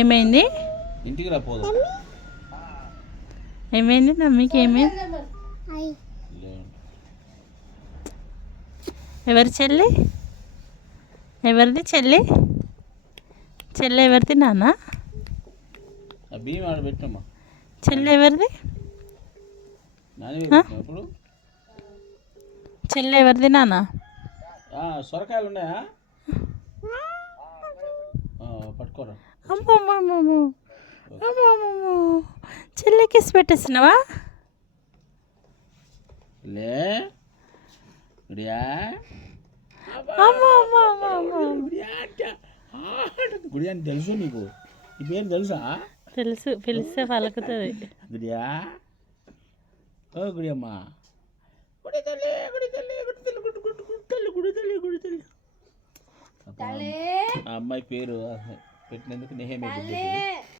ఏమైంది? ఇంటికి రా పోదాం. ఏమైంది మమ్మీకి? ఏమైంది? ఎవరి చెల్లి? ఎవరిది చెల్లి? చెల్లి ఎవరిది నాన్న? బియ్యం ఆడ పెట్టమ్మా. చెల్లి ఎవరిది? ఇప్పుడు చెల్లి ఎవరిది నాన్న? సొరకాయలు ఉన్నాయా? పట్టుకోరా. అమ్మమ్మమ్మమ్మో, చెల్లికి ఇసి పెట్టేసినావా? లే గుడియా గుడియా అని తెలుసు నీకు? ఈ పేరు తెలుసా? తెలుసు, పిలిస్తే పలుకుతుంది. గుడియా, ఓ గుడియమ్మా, గుడి తల్లి, గుడి తల్లి, గుడి తల్లి, గుడి తల్లి, గుడి తల్లి, గుడి తల్లి. ఆ అమ్మాయి పేరు పెట్టినందుకు నేహమే.